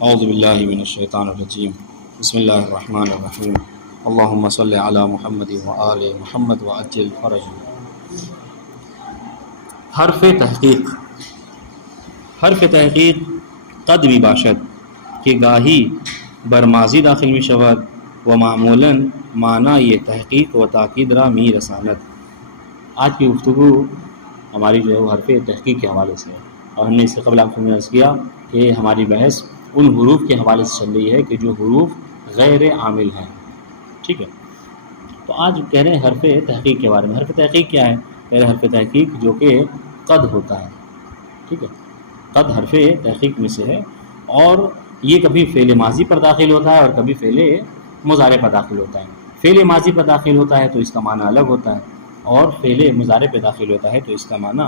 اعوذ باللہ من الشیطان الرجیم بسم اللہ الرحمن الرحیم اللہم صلی علی محمد وآل محمد وعجل فرج۔ حرف تحقیق، حرف تحقیق قد می باشد کہ گاہی بر ماضی داخل می شود و معمولاً معنی یہ تحقیق و تاکید را می رساند۔ آج کی گفتگو ہماری جو ہے وہ حرف تحقیق کے حوالے سے ہے، اور ہم نے اس سے قبل آپ کو عرض کیا کہ ہماری بحث ان حروف کے حوالے سے چل رہی ہے کہ جو حروف غیر عامل ہیں، ٹھیک ہے۔ تو آج کہہ رہے ہیں حرف تحقیق کے بارے میں۔ حرف تحقیق کیا ہے؟ کہہ رہے حرف تحقیق جو کہ قد ہوتا ہے، ٹھیک ہے، قد حرف تحقیق میں سے ہے، اور یہ کبھی فعل ماضی پر داخل ہوتا ہے اور کبھی فعل مضارع پر داخل ہوتا ہے۔ فعل ماضی پر داخل ہوتا ہے تو اس کا معنی الگ ہوتا ہے، اور فعل مضارع پہ داخل ہوتا ہے تو اس کا معنی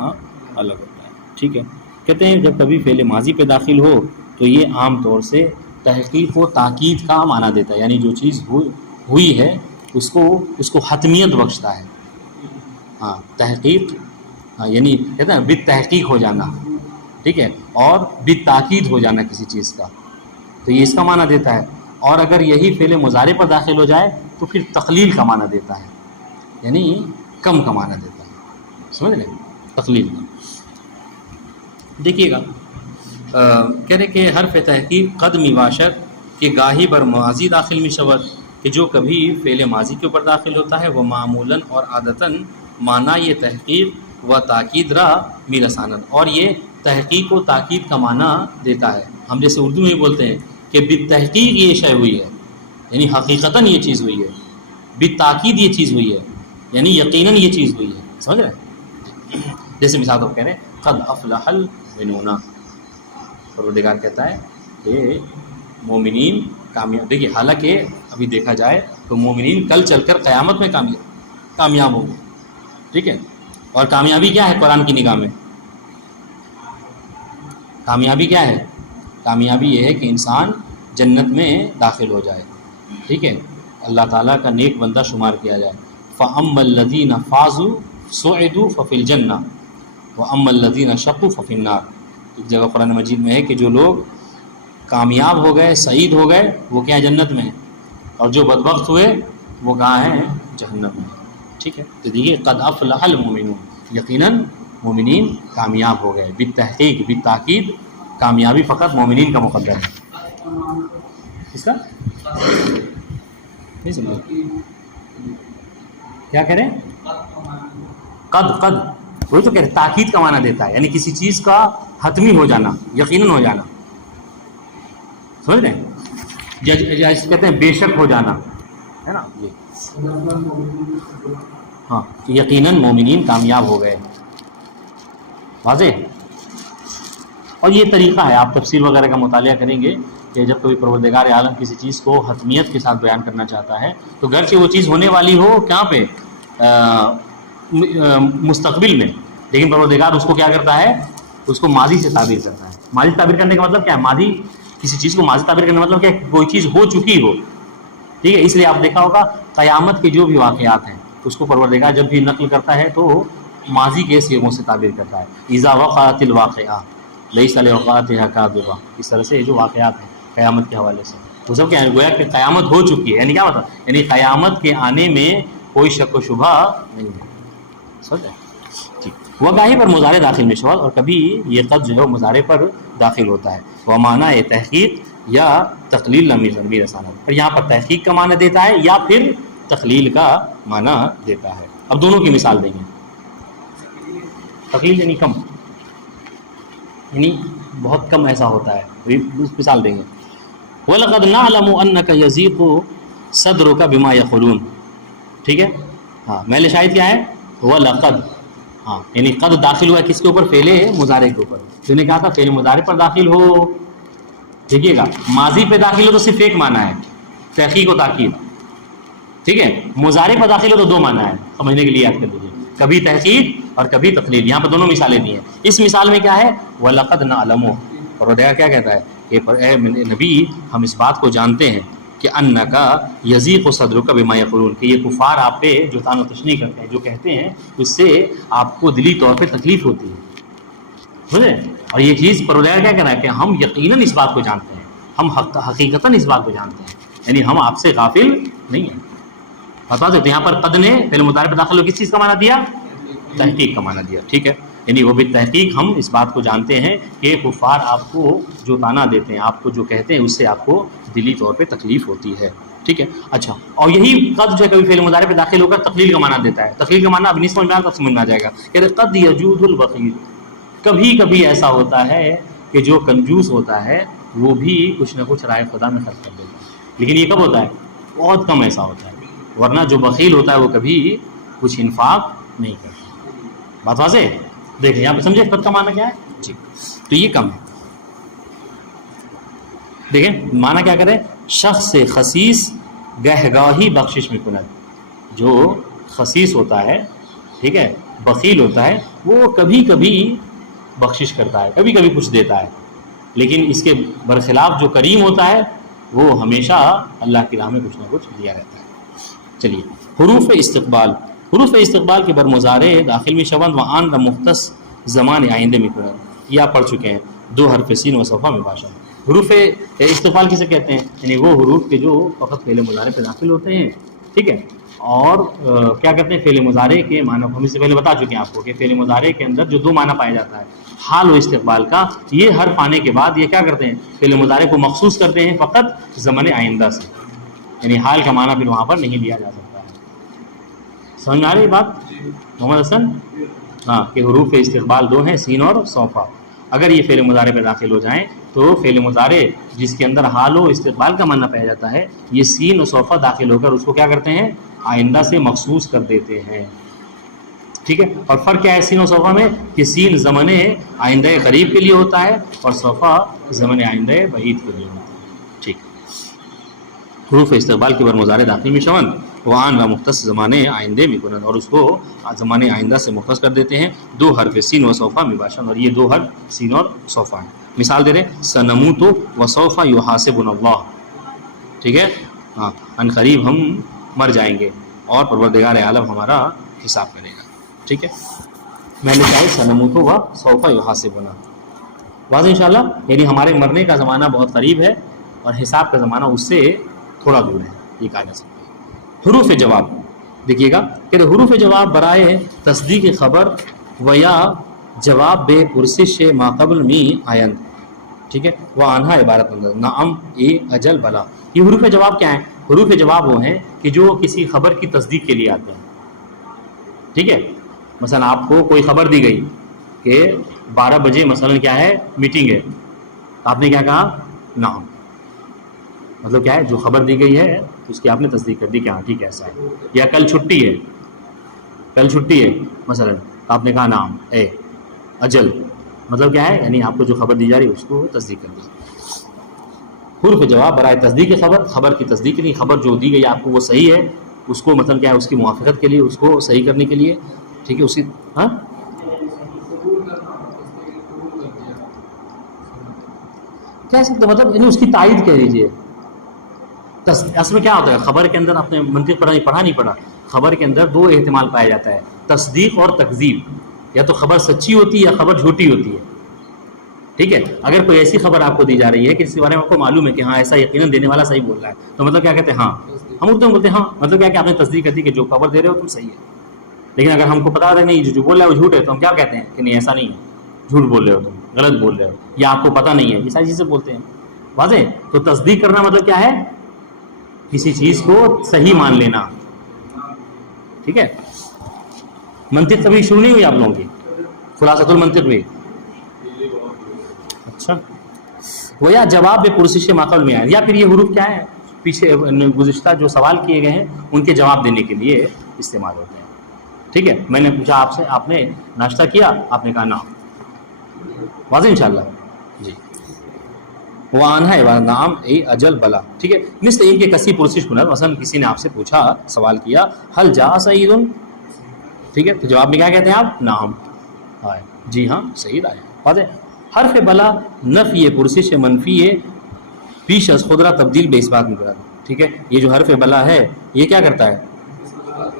الگ ہوتا ہے، ٹھیک ہے۔ کہتے ہیں جب کبھی فعل ماضی پہ داخل ہو تو یہ عام طور سے تحقیق و تاکید کا معنی دیتا ہے، یعنی جو چیز ہوئی ہے اس کو حتمیت بخشتا ہے۔ ہاں، تحقیق، ہاں، یعنی کہتے ہیں بالتحقیق ہو جانا، ٹھیک ہے، اور بالتاکید ہو جانا کسی چیز کا، تو یہ اس کا معنی دیتا ہے۔ اور اگر یہی فعل مضارع پر داخل ہو جائے تو پھر تقلیل کا معنی دیتا ہے، یعنی کم کا معنی دیتا ہے، سمجھ لیں، تقلیل کا۔ دیکھیے گا، کہہ رہے کہ حرف تحقیق قد می باشد کہ گاہی بر ماضی داخل می شود، کہ جو کبھی فعل ماضی کے اوپر داخل ہوتا ہے، وہ معمولاً اور عادتاً معنی یہ تحقیق و تاکید را می رساند، اور یہ تحقیق و تاکید کا معنی دیتا ہے۔ ہم جیسے اردو میں بولتے ہیں کہ بالتحقیق یہ شے ہوئی ہے، یعنی حقیقتاً یہ چیز ہوئی ہے، بالتاکید یہ چیز ہوئی ہے، یعنی یقیناً یہ چیز ہوئی ہے، سمجھ رہے ہیں؟ جیسے مثال طور کہہ رہے ہیں قد افلح المؤمنون، پروردگار کہتا ہے کہ مومنین کامیاب۔ دیکھیے، حالانکہ ابھی دیکھا جائے تو مومنین کل چل کر قیامت میں کامیاب ہوں گے، ٹھیک ہے۔ اور کامیابی کیا ہے قرآن کی نگاہ میں؟ کامیابی کیا ہے؟ کامیابی یہ ہے کہ انسان جنت میں داخل ہو جائے، ٹھیک ہے، اللہ تعالیٰ کا نیک بندہ شمار کیا جائے۔ فَأَمَّا الَّذِينَ فَازُوا سُعِدُوا فَفِي الْجَنَّةِ وَأَمَّا الَّذِينَ شَقُوا فَفِي النَّارِ۔ ایک جگہ قرآن مجید میں ہے کہ جو لوگ کامیاب ہو گئے، سعید ہو گئے، وہ کیا جنت میں ہیں، اور جو بدبخت ہوئے وہ کہاں ہیں؟ جہنم میں، ٹھیک ہے۔ تو دیکھیے قد افلح المؤمنون، یقیناً مومنین کامیاب ہو گئے، بالتحقیق بالتاکید کامیابی فقط مومنین کا مقدر ہے۔ اس کا نہیں سمجھا کیا کہہ رہے ہیں؟ قد وہی تو کہہ رہے، تاکید کا معنی دیتا ہے، یعنی کسی چیز کا حتمی ہو جانا، یقیناً ہو جانا، سمجھ رہے ہیں؟ جیسے کہتے ہیں بے شک ہو جانا، ہے نا، یہ ہاں، یقیناً مومنین کامیاب ہو گئے، واضح۔ اور یہ طریقہ ہے، آپ تفسیر وغیرہ کا مطالعہ کریں گے کہ جب کوئی پروردگار عالم کسی چیز کو حتمیت کے ساتھ بیان کرنا چاہتا ہے تو گرچہ وہ چیز ہونے والی ہو کہاں پہ؟ مستقبل میں، لیکن پروردگار اس کو کیا کرتا ہے؟ اس کو ماضی سے تعبیر کرتا ہے۔ ماضی تعبیر کرنے کا مطلب کیا ہے؟ ماضی، کسی چیز کو ماضی تعبیر کرنے کا مطلب کیا ہے؟ کوئی چیز ہو چکی ہو، ٹھیک ہے۔ اس لیے آپ دیکھا ہوگا قیامت کے جو بھی واقعات ہیں اس کو پروردگار جب بھی نقل کرتا ہے تو ماضی کے صیغوں سے تعبیر کرتا ہے۔ اذا وقعت الواقعہ لیس لوقعتها کاذبہ، اس طرح سے جو واقعات ہیں قیامت کے حوالے سے وہ سب کیا ہے؟ گویا کہ قیامت ہو چکی ہے، یعنی کیا مطلب؟ یعنی قیامت کے آنے میں کوئی شک و شبہ نہیں ہے، سمجھ رہے ہیں؟ ٹھیک۔ وہ گاہی پر مضارع داخل میں شود، اور کبھی یہ قد جو ہے مضارع پر داخل ہوتا ہے۔ وہ معنی تحقیق یا تقلیل لمی رسانہ، اور یہاں پر تحقیق کا معنی دیتا ہے یا پھر تقلیل کا معنی دیتا ہے۔ اب دونوں کی مثال دیں گے۔ تقلیل یعنی کم، یعنی بہت کم ایسا ہوتا ہے، مثال دیں گے۔ وَلَقَدْ نَعْلَمُ أَنَّكَ يَضِيقُ صَدْرُكَ بِمَا يَقُولُونَ، ٹھیک ہے، ہاں، محل شاہد کیا ہے؟ وَلَقَدْ، ہاں، یعنی قد داخل ہوا ہے کس کے اوپر؟ فعل مضارع کے اوپر۔ تو نے کہا تھا فعل مضارع پر داخل ہو، دیکھیے گا، ماضی پہ داخل ہو تو صرف ایک معنی ہے، تحقیق و تاکید، ٹھیک ہے۔ مضارع پر داخل ہو تو دو معنی ہے، سمجھنے کے لیے یاد کر لیجیے، کبھی تحقیق اور کبھی تقلیل۔ یہاں پر دونوں مثالیں دی ہیں۔ اس مثال میں کیا ہے؟ وَلَقَدْ نَعْلَمُ، پروردگار کیا کہتا ہے کہ اے نبی، ہم اس بات کو جانتے ہیں کہ انَّكَ يَضِيقُ صَدْرُكَ بِمَا يَقُولُونَ، کہ یہ کفار آپ پہ جو طعن و تشنیع کرتے ہیں، جو کہتے ہیں، اس سے آپ کو دلی طور پہ تکلیف ہوتی ہے، سمجھے؟ اور یہ چیز پروردگار کیا کہہ رہا ہے کہ ہم یقیناً اس بات کو جانتے ہیں، ہم حقیقتاً اس بات کو جانتے ہیں، یعنی ہم آپ سے غافل نہیں ہیں. بتا دیتے یہاں پر قد نے فعل مضارع پہ داخل ہو کس چیز کا معنی دیا؟ تحقیق کا معنی دیا. ٹھیک ہے، یعنی وہ بھی تحقیق ہم اس بات کو جانتے ہیں کہ کفار آپ کو جو تانا دیتے ہیں، آپ کو جو کہتے ہیں، اس سے آپ کو دلی طور پہ تکلیف ہوتی ہے. ٹھیک ہے. اچھا، اور یہی قد جو ہے کبھی فعل مضارع پہ داخل ہو کر تقلیل کا معنی دیتا ہے. تقلیل کا معنی اب نہیں سمجھ میں آ تب سمجھ میں آ جائے گا کہ قد یجود البخیل، کبھی کبھی ایسا ہوتا ہے کہ جو کنجوس ہوتا ہے وہ بھی کچھ نہ کچھ رائے خدا میں خرچ کر دیتا ہے، لیکن یہ کب ہوتا ہے؟ بہت کم ایسا ہوتا ہے، ورنہ جو بخیل ہوتا ہے وہ کبھی کچھ انفاق نہیں کرتا. بات واضح ہے؟ دیکھیں یہاں پہ سمجھے قد کا معنی کیا ہے جی. تو یہ کم ہے. دیکھیں معنی کیا کرے، شخص سے خسیس گہگاہی بخشش میں کند. جو خسیس ہوتا ہے، ٹھیک ہے، بخیل ہوتا ہے، وہ کبھی کبھی بخشش کرتا ہے، کبھی کبھی کچھ دیتا ہے، لیکن اس کے برخلاف جو کریم ہوتا ہے وہ ہمیشہ اللہ کی راہ میں کچھ نہ کچھ دیا رہتا ہے. چلیے، حروف استقبال. حروف استقبال کے برمضارع داخل میں شوند و آن و مختص زمان آئندے میں قرار، یہ آپ پڑھ چکے ہیں. 2 حرف سین و صفحہ میں باشا. حروف استقبال کسے کہتے ہیں؟ یعنی وہ حروف کے جو فقط فعل مضارع پہ داخل ہوتے ہیں. ٹھیک ہے، اور کیا کہتے ہیں، فعل مضارع کے معنی ہم اس سے پہلے بتا چکے ہیں آپ کو کہ فعل مضارع کے اندر جو 2 معنی پایا جاتا ہے، حال و استقبال کا، یہ حرف آنے کے بعد یہ کیا کرتے ہیں، فعل مضارع کو مخصوص کرتے ہیں فقط زمن آئندہ سے، یعنی حال کا معنی پھر وہاں پر نہیں لیا جا سکتا ہے. سمجھ میں آ رہی بات محمد حسن؟ ہاں، کہ حروف استقبال 2 ہیں، سین اور صوفہ. اگر یہ فعل مضارع پہ داخل ہو جائیں تو فعل مضارع جس کے اندر حال و استقبال کا معنی پایا جاتا ہے، یہ سین و صوفہ داخل ہو کر اس کو کیا کرتے ہیں، آئندہ سے مخصوص کر دیتے ہیں. ٹھیک ہے، اور فرق کیا ہے سین و صوفہ میں، کہ سین زمن آئندہ قریب کے لیے ہوتا ہے اور صوفہ زمن آئندہ بعید کے لیے ہوتا ہے. ٹھیک. حروف استقبال کے برمضارع داخل میں شون وعن و مختص زمانے آئندے میں کنن، اور اس کو زمانے آئندہ سے مختص کر دیتے ہیں. 2 حرف سین و صوفہ میں باشن، اور یہ 2 حرف سین اور صوفہ ہیں. مثال دے رہے سنموت و صوفہ یحاسبنا اللہ. ٹھیک ہے، ہاں، ان قریب ہم مر جائیں گے اور پروردگار عالم ہمارا حساب کرے گا. ٹھیک ہے، میں نے کہا سنموت و صوفہ یحاسبنا، واضح انشاءاللہ، یعنی ہمارے مرنے کا زمانہ بہت قریب ہے اور حساب کا زمانہ اس سے تھوڑا دور ہے، یہ کہا جا سکتا ہے. حروف جواب دیکھیے گا کہ حروف جواب برائے تصدیق خبر و یا جواب بے پرسش ماقبل می آیند. ٹھیک ہے، وہ آنہا عبارت اندر نعم اے اجل بلا. یہ حروف جواب کیا ہیں؟ حروف جواب وہ ہیں کہ جو کسی خبر کی تصدیق کے لیے آتے ہیں. ٹھیک ہے، مثلا آپ کو کوئی خبر دی گئی کہ 12 بجے مثلا کیا ہے میٹنگ ہے، آپ نے کیا کہا؟ نعم. مطلب کیا ہے، جو خبر دی گئی ہے اس کی آپ نے تصدیق کر دی کہ ہاں ٹھیک ہے ایسا ہے. یا کل چھٹی ہے، کل چھٹی ہے مثلا، آپ نے کہا نعم اے اجل. مطلب کیا ہے، یعنی آپ کو جو خبر دی جا رہی ہے اس کو تصدیق کر دی. حروف جواب برائے تصدیق خبر، خبر کی تصدیق کے لیے، خبر جو دی گئی آپ کو وہ صحیح ہے، اس کو مطلب کیا ہے، اس کی موافقت کے لیے، اس کو صحیح کرنے کے لیے. ٹھیک ہے، اسی ہاں کہہ سکتے مطلب یعنی اس کی تائید کہہ لیجیے. اصل میں کیا ہوتا ہے، خبر کے اندر آپ نے منطق پڑھا نہیں پڑھا، خبر کے اندر 2 احتمال پایا جاتا ہے، تصدیق اور تکذیب. یا تو خبر سچی ہوتی ہے یا خبر جھوٹی ہوتی ہے. ٹھیک ہے، اگر کوئی ایسی خبر آپ کو دی جا رہی ہے کہ اس کے بارے میں آپ کو معلوم ہے کہ ہاں ایسا یقیناً دینے والا صحیح بول رہا ہے، تو مطلب کیا کہتے ہیں، ہاں ہم اردو میں بولتے ہیں ہاں، مطلب کیا کہ آپ نے تصدیق کر دی کہ جو خبر دے رہے ہو تم صحیح ہے. لیکن اگر ہم کو پتا رہے نہیں جو بول رہا ہے وہ جھوٹ ہے، تو ہم کیا کہتے ہیں کہ نہیں ایسا نہیں ہے، جھوٹ بول رہے ہو تم، غلط بول رہے ہو، یا آپ کو پتہ نہیں ہے. یہ ساری چیزیں بولتے ہیں. واضح؟ تو تصدیق کرنا مطلب کیا ہے، کسی چیز کو صحیح مان لینا. ٹھیک ہے، منطق کبھی شروع نہیں ہوئی آپ لوگوں کی، خلاصۃ المنطق بھی. اچھا، وہ یا جواب پرسش ماقبل میں آئے، یا پھر یہ حروف کیا ہے، پیچھے گزشتہ جو سوال کیے گئے ہیں ان کے جواب دینے کے لیے استعمال ہوتے ہیں. ٹھیک ہے، میں نے پوچھا آپ سے، آپ نے ناشتہ کیا، آپ نے کہا نعم. واضح انشاءاللہ جی. وہ آنہا ہے نعم اے اجل بلا. ٹھیک ہے، مثل ان کے کسی پرسش کنر، مثلا کسی نے آپ سے پوچھا، سوال کیا، حل جا سعید. ٹھیک ہے، تو جواب میں کیا کہتے ہیں آپ؟ نعم آئے، جی ہاں سعید آئے. واضح؟ حرف بلا نفی پرسش منفی پیش از خودرا تبدیل بے اس بات میں کرا. ٹھیک ہے، یہ جو حرف بلا ہے یہ کیا کرتا ہے،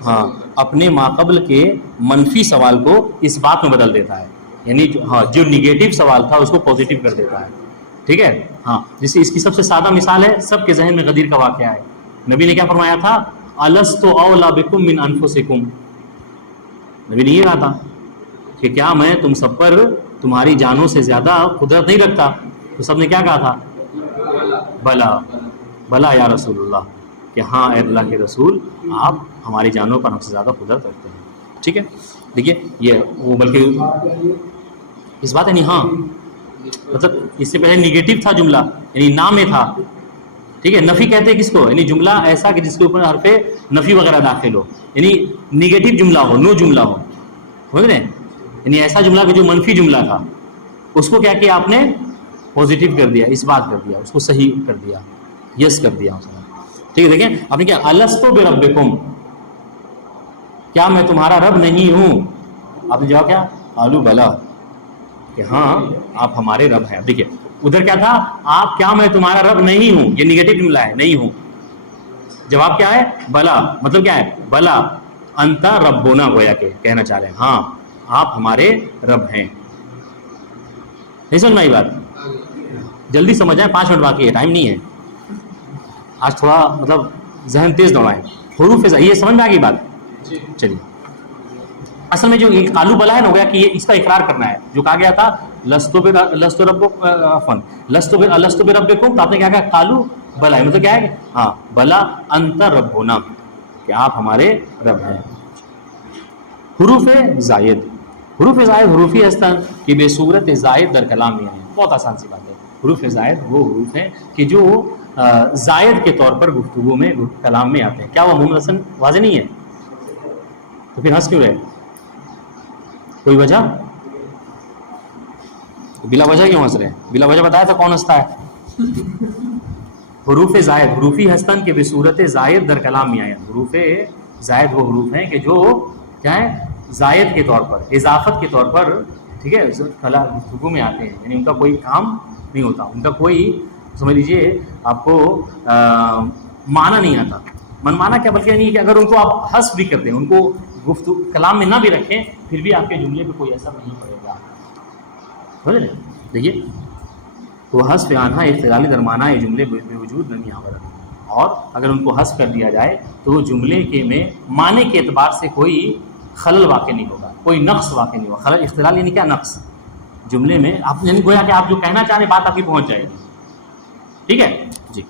ہاں اپنے ماقبل کے منفی سوال کو اس بات میں بدل دیتا ہے، یعنی جو نگیٹو سوال تھا اس کو پازیٹیو کر دیتا ہے. ٹھیک ہے، ہاں جس اس کی سب سے سادہ مثال ہے، سب کے ذہن میں غدیر کا واقعہ ہے. نبی نے کیا فرمایا تھا؟ الست اولی بکم من انفسکم. نبی نے یہ کہا تھا کہ کیا میں تم سب پر تمہاری جانوں سے زیادہ قدرت نہیں رکھتا؟ تو سب نے کیا کہا تھا؟ بلا بلا یا رسول اللہ، کہ ہاں اے اللہ کے رسول، آپ ہماری جانوں پر ہم سے زیادہ قدرت رکھتے ہیں. ٹھیک ہے، دیکھیے یہ وہ بلکہ اس بات ہے نہیں. ہاں مطلب اس سے پہلے نیگیٹو تھا جملہ، یعنی نام میں تھا. ٹھیک ہے، نفی کہتے ہیں کس کو؟ یعنی جملہ ایسا کہ جس کے اوپر حرف نفی وغیرہ داخل ہو، یعنی نیگیٹو جملہ ہو، نو جملہ ہو. سمجھ رہے ہیں؟ یعنی ایسا جملہ کہ جو منفی جملہ تھا اس کو کیا کیا آپ نے؟ پازیٹیو کر دیا، اس بات کر دیا، اس کو صحیح کر دیا، یس کر دیا. ٹھیک ہے، دیکھیں آپ نے کیا الست بربکم، کیا میں تمہارا رب نہیں ہوں؟ آپ نے جواب کیا؟ قالوا بلا، کہ ہاں آپ ہمارے رب ہیں. دیکھیے ادھر کیا تھا؟ آپ کیا میں تمہارا رب نہیں ہوں، یہ نیگیٹو جملہ ہے، نہیں ہوں. جواب کیا ہے؟ بلا. مطلب کیا ہے؟ بلا انت ربنا، گویا کہ کہنا چاہ رہے ہیں ہاں آپ ہمارے رب ہیں. نہیں سمجھ میں آئی بات؟ جلدی سمجھ جائیں، 5 منٹ باقی ہے، ٹائم نہیں ہے آج، تھوڑا مطلب ذہن تیز دوڑائیں. حروف یہ سمجھ میں آ گئی بات؟ چلیے اصل میں جو قالوا بلا ہے نا، ہو گیا کہ یہ اس کا اقرار کرنا ہے جو کہا گیا تھا لست بربکم، تو آپ نے کیا کہا؟ قالوا بلا ہے. مطلب کیا ہے؟ ہاں بلا انت ربنا، کہ آپ ہمارے رب ہیں. حروف زائد، حروف زائد حروفی ہستن کہ بے صورت زائد در کلام میں ہیں. بہت آسان سی بات ہے. حروف زائد وہ حروف ہیں کہ جو زائد کے طور پر گفتگو میں کلام میں آتے ہیں. کیا وہ مملسن واضح نہیں ہے؟ تو پھر ہنس کیوں رہے؟ کوئی وجہ؟ بلا وجہ کیوں ہنس رہے ہیں؟ بلا وجہ بتایا تھا کون ہنستا ہے؟ حروف زائد حروفی ہستن کے بے صورت زائد در کلام میں آئے. حروف زائد وہ حروف ہیں کہ جو کیا ہے؟ زائد کے طور پر، اضافت کے طور پر، ٹھیک ہے، گفتگو میں آتے ہیں. یعنی ان کا کوئی کام نہیں ہوتا، ان کا کوئی سمجھ لیجیے آپ کو معنی نہیں آتا. من معنی کیا بلکہ نہیں کہ اگر ان کو آپ حذف بھی کر دیں، ان کو گفتگو کلام میں نہ بھی رکھیں، پھر بھی آپ کے جملے پہ کوئی اثر نہیں پڑے گا. سمجھ لیں؟ دیکھیے وہ حذف آنہا اختلالی درمانہ یہ جملے بے وجود نہیں آور، اور اگر ان کو حذف کر دیا جائے تو جملے کے میں معنی کے اعتبار سے کوئی خلل واقع نہیں ہوگا، کوئی نقص واقع نہیں ہوگا. خلل اختلال یعنی کیا؟ نقص. جملے میں آپ یعنی گویا کہ آپ جو کہنا چاہ رہے ہیں بات آپ کی پہنچ جائے گی. ٹھیک ہے جی.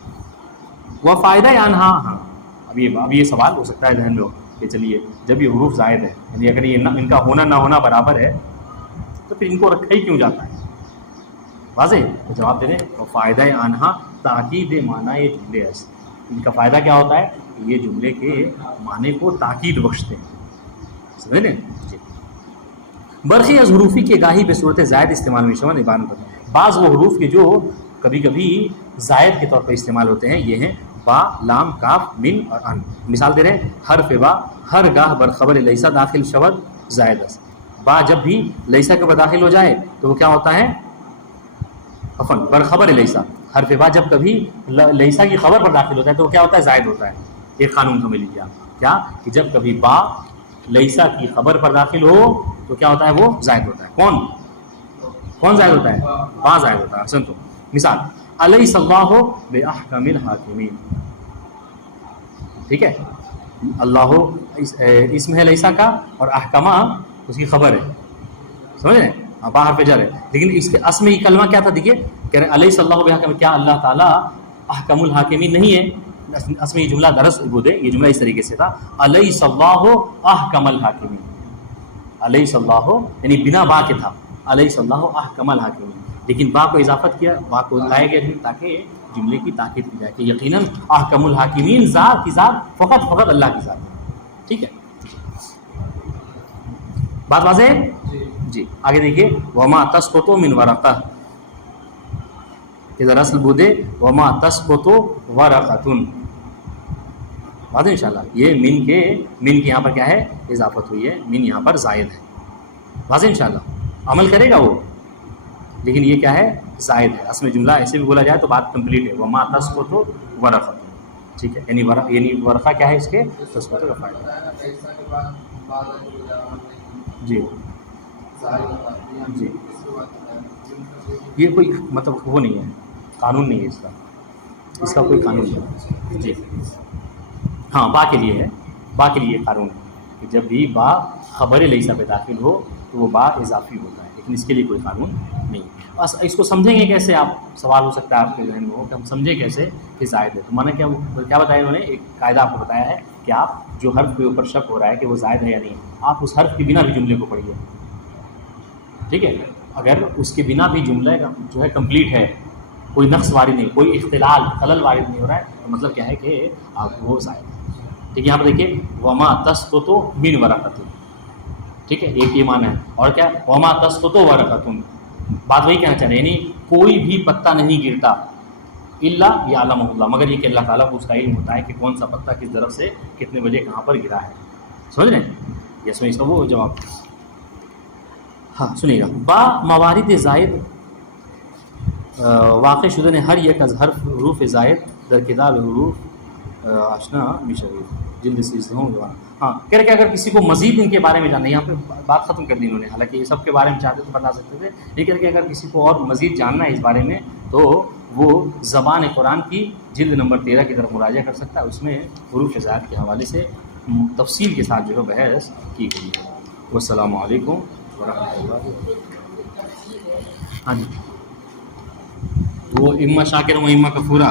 وہ فائدہ آنہا، ہاں اب یہ سوال ہو سکتا ہے ذہن میں ہو کہ چلیے جب یہ حروف زائد ہے، یعنی اگر یہ ان کا ہونا نہ ہونا برابر ہے تو پھر ان کو رکھا ہی کیوں جاتا ہے؟ واضح تو جواب دے رہے ہیں فائدہ آنہا تاکید معنی یہ جملے ایسے. ان کا فائدہ کیا ہوتا ہے؟ کہ یہ جملے کے معنی کو تاکید بخشتے ہیں. سمجھ لیں جی. برخی از حروفی کے گاہی بے صورت زائد استعمال میں شمن عبارت پر، بعض وہ حروف کے جو کبھی کبھی زائد کے طور پر استعمال ہوتے ہیں یہ ہیں با، لام، کاف، من اور ان. مثال دے رہے ہیں حرف با ہر گاہ برخبر لیسا داخل شود زائد است. با جب بھی لیسا کے بعد داخل ہو جائے تو وہ کیا ہوتا ہے؟ عفواً برخبر لیسا، حرف با جب کبھی لیسا کی خبر پر داخل ہوتا ہے تو وہ کیا ہوتا ہے؟ زائد ہوتا ہے. ایک قانون سمجھ لیجیے آپ، کیا کہ جب کبھی با لیسا کی خبر پر داخل ہو تو کیا ہوتا ہے؟ وہ زائد ہوتا ہے. کون زائد ہوتا ہے؟ با زائد ہوتا ہے. احسن. تو مثال الیس اللہ باحکم الحاکمین. ٹھیک ہے، اللہ اسم ہے لیسا کا اور احکمہ اس کی خبر ہے. سمجھ رہے ہیں؟ با حرف جر ہے، لیکن اس کے اسم یہ کلمہ کیا تھا؟ دیکھیے کہہ رہے الیس اللہ بحکم، کیا اللہ تعالیٰ احکم الحاکمین نہیں ہے؟ اس میں یہ جملہ درس بود ہے، یہ جملہ اس طریقے سے تھا الیس اللہ احکم الحاکمین. الیس اللہ یعنی بنا با کے تھا الیس اللہ احکم الحاکمین، لیکن با کو اضافت کیا، با کو لایا گیا تاکہ جملے کی تاکید کی جائے کہ یقیناً احکم الحاکمین ذات کی ذات فقط اللہ کی ذات ہے. ٹھیک ہے، بات واضح ہے جی. آگے دیکھیے وما تسقط من ورقہ، کہ دراصل بودے وما تسقط ورقۃ. بات ہے انشاءاللہ. یہ من کے یہاں پر کیا ہے؟ اضافت ہوئی ہے، من یہاں پر زائد ہے. واضح انشاءاللہ. عمل کرے گا وہ، لیکن یہ کیا ہے؟ زائد ہے. اصل میں جملہ ایسے بھی بولا جائے تو بات کمپلیٹ ہے. وما تسقط ورقۃ. ٹھیک ہے، یعنی ورقہ کیا ہے؟ اس کے تسقط کا فائدہ. جی جی، یہ کوئی مطلب وہ نہیں ہے قانون نہیں ہے اس کا کوئی قانون نہیں. جی ہاں، با کے لیے ہے، با کے لیے قانون ہے کہ جب بھی با خبر لیسا پہ داخل ہو تو وہ با اضافی ہوتا ہے، لیکن اس کے لیے کوئی قانون نہیں. بس اس کو سمجھیں گے کیسے؟ آپ سوال ہو سکتا ہے آپ کے ذہن میں ہو کہ ہم سمجھیں کیسے کہ زائد ہے. تو میں نے کیا بتایا انہوں نے؟ ایک قاعدہ آپ کو بتایا ہے کہ آپ جو حرف کے اوپر شک ہو رہا ہے کہ وہ زائد ہے یا نہیں، آپ اس حرف کے بنا بھی جملے کو پڑھیے. ٹھیک ہے، اگر اس کے بنا بھی جملہ جو ہے کمپلیٹ ہے، کوئی نقص وارد نہیں، کوئی اختلال خلل وارد نہیں ہو رہا ہے، تو مطلب کیا ہے کہ آپ وہ زائد ہے. ٹھیک ہے، یہاں پہ دیکھیے وما تسقط من ورقۃ. ٹھیک ہے، ایک یہ معنی ہے. اور کیا؟ وما تسقط ورقۃ، بات وہی کہنا چاہ رہے ہیں، یعنی کوئی بھی پتا نہیں گرتا الا یعلمہ اللہ، مگر یہ کہ اللہ تعالیٰ کو اس کا علم ہوتا ہے کہ کون سا پتا کس طرف سے کتنے بجے کہاں پر گرا ہے. سمجھ رہے ہیں؟ یس میں اس کا وہ جواب. ہاں سنیے گا. با موارد زائد واقع شدہ نے ہر یک از حرف حروف زائد در کتاب حروف آشنا مشہور جلد 13. ہاں کہہ رہے کہ اگر کسی کو مزید ان کے بارے میں جاننا ہے، یہاں پہ بات ختم کر دی انہوں نے، حالانکہ یہ سب کے بارے میں چاہتے تو بتا سکتے تھے، لیکن کہ اگر کسی کو اور مزید جاننا ہے اس بارے میں تو وہ زبان قرآن کی جلد نمبر 13 کی طرف مراجعہ کر سکتا ہے. اس میں حروف زائد کے حوالے سے تفصیل کے ساتھ جو ہے بحث کی گئی ہے. والسلام علیکم ورحمۃ اللہ. ہاں جی، وہ اما شاکر و اما کفورہ